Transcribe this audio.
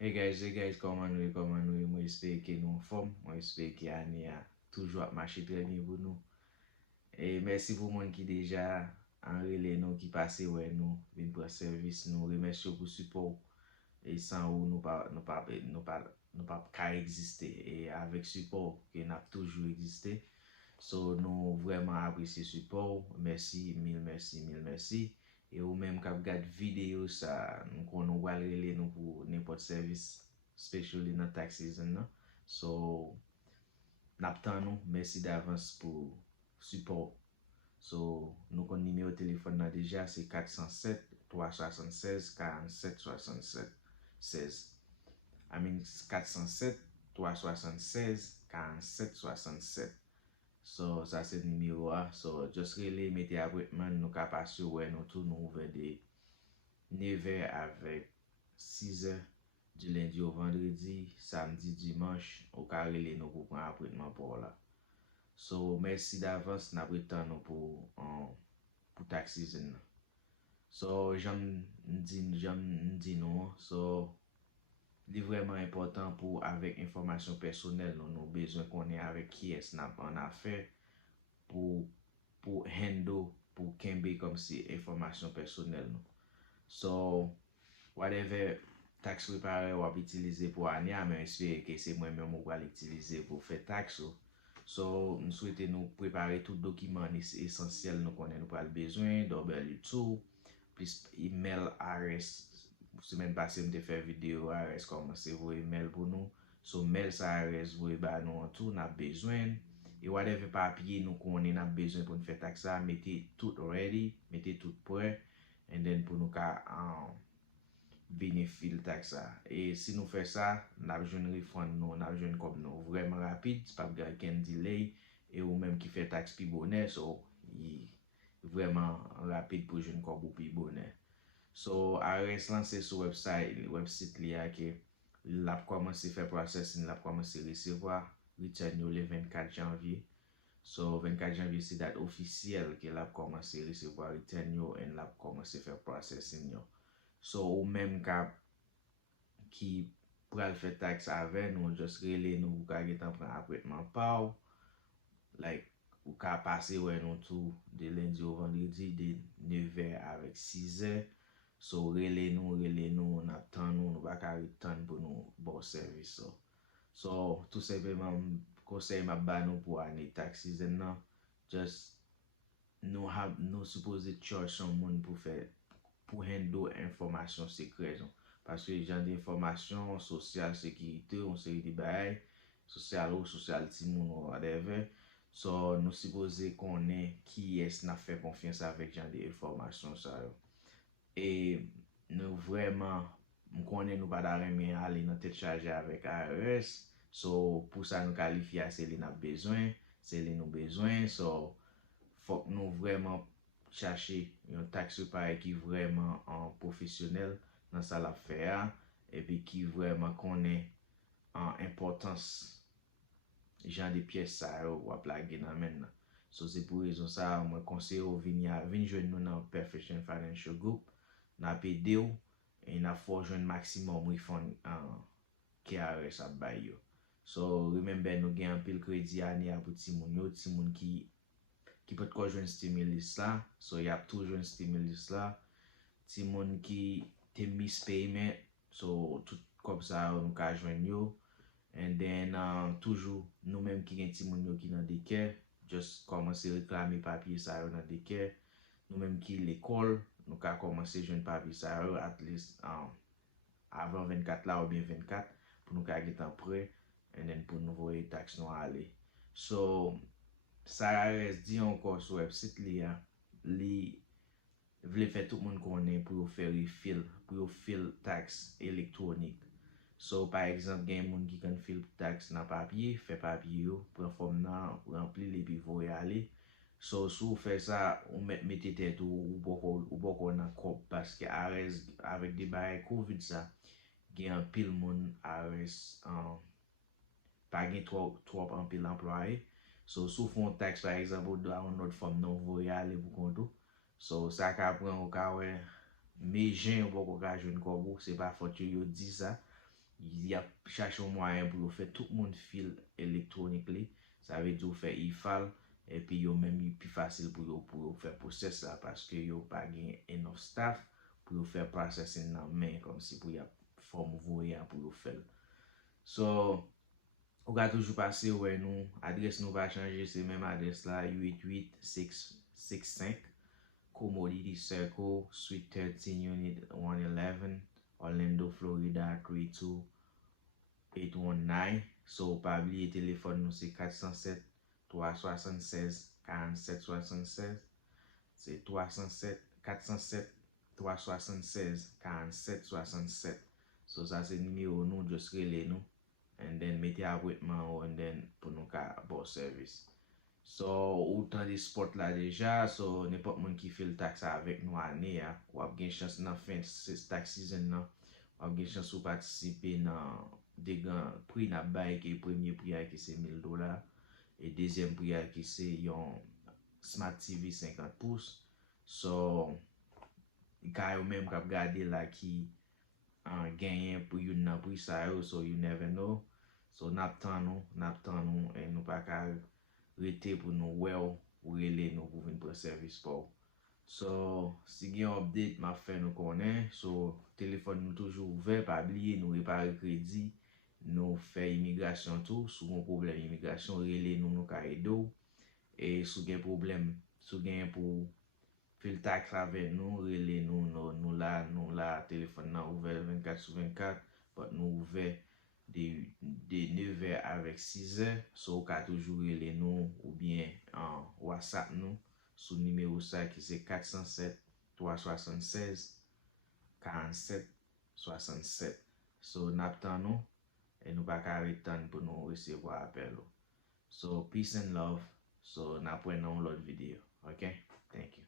Hey guys, comment nous, moi espère que nous en forme, moi espère que l'année a toujours marché très bien pour nous. Et merci pour monde qui déjà en relais nous, qui passe ouais nous, vient pour service, nous remercions pour support. Et sans ou nous pas qu'à exister. Et avec support, qui n'a toujours existé. So, nous vraiment apprécier support. Merci, mille merci, mille merci. Et ou même quand vous regardez vidéo, ça, nous va aller nous pour n'importe service, especially dans tax season. Non? So, n'attend nous, merci d'avance pour support. So, nous avons numéro de téléphone là déjà, c'est 407 376 47 67 16. I mean 407 376 47 67. So, ça c'est le numéro A. So, just really mettez abonnement, nous capables de ouais, nous tout nous ouvert de 9h avec 6h du lundi au vendredi, samedi, dimanche, au carré nous pour prendre abonnement pour là. So, merci d'avance, n'a pas nous pour tax season. So, j'aime dire non. So, c'est vraiment important pour avec information personnelle, nous avons besoin qu'on ait avec qui est-ce qu'on a affaire pour handle, pour kembe comme si information personnelle. So, whatever tax préparé ou utiliser pour année, mais j'espère que c'est moi-même qui vais l'utiliser pour faire taxe. So, nous souhaitons nous préparer tout document essentiel nous connaissons nous pas besoin, W2, plus email RS. Semaine passée, je fait vidéo RS comment c'est vos email pour nous. So, mail ça RS vous ba nous en tout, n'a besoin. Et whatever papier nous connaissons n'a besoin pour nous faire taxe, mettez tout ready, mettez tout prêt, and then pour nous bénéfice taxe ça. Et si nous faisons ça, nous avons un refund, nous avons comme nous vraiment rapide, c'est pas aucun delay, et ou même qui fait taxe plus bonnet, so vraiment rapide pour jeune comme plus bonnet. So, RS lancé sur website là que l'a commencé faire processing, l'a commencé recevoir return le 24 janvier. So, 24 janvier c'est date officielle que l'a commencé recevoir return et l'a commencé faire processing yo. So, ou même qui pral faire taxe avec nous, just relay nous pour gagner temps prendre apprêtement pas like ou ka passer ouais nous tout de lundi au vendredi de 9h avec 6h. So, relay nous, on attend nous pas qu'à return pour nous bon service. So, tout simplement, conseil m'a ba nous pour année tax season nan, just nous supposé charge someone pour handle information secrète. Parce que genre d'information sociale, sécurité, on série de bail, social ou social timoun ou whatever. So, nous supposé connaître qui est-ce n'a fait confiance avec genre d'information ça. Et nous vraiment, nous connaissons nous pas d'arrêter aller dans tête chargée avec ARS. So, pour ça, nous qualifier, c'est les nous besoin, c'est les nous besoin. So, faut que nous vraiment chercher un taxe pareil qui vraiment en professionnel dans ça l'affaire et puis qui vraiment connaît en importance genre de pièces ça ou à plaguer dans maintenant. So, c'est pour raison ça, moi conseille au venir joindre nous dans Perfection Financial Group. Na pede ou, e na fò jwen maximum refund KRS ap bay yo. So, remember nou gen an pil kredi ane a pou ti moun yo, ti moun ki pot ko jwen stimulus la, so yap tou jwen stimulus la. Ti moun ki te miss payment, so tout kop sa nou ka jwen yo. And then, toujou nou menm ki gen ti moun yo ki nan deke, just komanse reklame papye sa yo nan deke. Nou menm ki l'ekol, nous avons commencé à jouer papier ça at least avant 24 là ou bien 24 pour nous gagner temps prêt et then pour nous voir taxes nous aller. So ça reste dit encore sur website li vle faire tout le monde connaît pour faire refill tax électronique. So par exemple, il y a des gens qui kan fil tax dans papier, fait papier yo, prend forme nan, rempli les puis voyer aller. So, sou fè sa, ou mette tèt ou boko nan kop, paske Ares, avèk di baye COVID sa, gen an pil moun Ares, pa gen trop an pil employe. So, sou fon tax, par exemple, ou do an not fòm non voye ale pou kontou. So, sa ka pran ou ka we, me jen ou boko ka jwen kobou, se pa fòt yo di sa. y a chache un mwayen pou yo fè tout moun fil elektronikli. Sa ve di yo fè e-file, epi yo menm yu pi fasil pou yo fè proses la, paske yo pa gen enough staff pou yo fè processing nan men, kom si pou ya form voyan pou yo fèl. So, ou ka toujou pase wè nou, adres nou va chanje, se menm adres la, 88665 Commodity Circle, Suite 13, Unit 111, Orlando, Florida, 32819. So, pa bliye telefon nou se 407-376-4776. Se 407-376-4767. So, sa se numero nou, just rele nou. And then mette apwetman ou, and then pou nou ka bo service. So, ou tan de sport la deja, so nepot moun ki fil tax avek nou ane ya, wap gen chans nan fin tax season nan, wap gen chans ou patisipe nan degan pri na bay ki premye pri a ki se $1000, e dezyen pri a ki se yon Smart TV 50 pouce. So, ka yo menm kap gade la ki genyen pou yon nan pri sa yo, so you never know. So, nap tan nou, e nou pa ka rete pou nou well, ou rele nou pou vin pou service pou. So, si gen update, ma fe nou konnen. So, telefon nou toujou ouver, pa bliye nou repare kredi, nou fe imigrasyon tou. Sou gen problem imigrasyon, rele nou ka edo. E sou gen problem, sou gen pou fil tax avek nou, rele nou la, telefon nan ouver 24/24, but nou ouver de 9h avek 6h, so ka toujou rele nou ou bien WhatsApp nou sou numero sa ki se 407-376-4767. So nap tan nou, e nou pa ka retan pou nou recevwa apel nou. So peace and love, so nap wè nan lot video, ok? Thank you.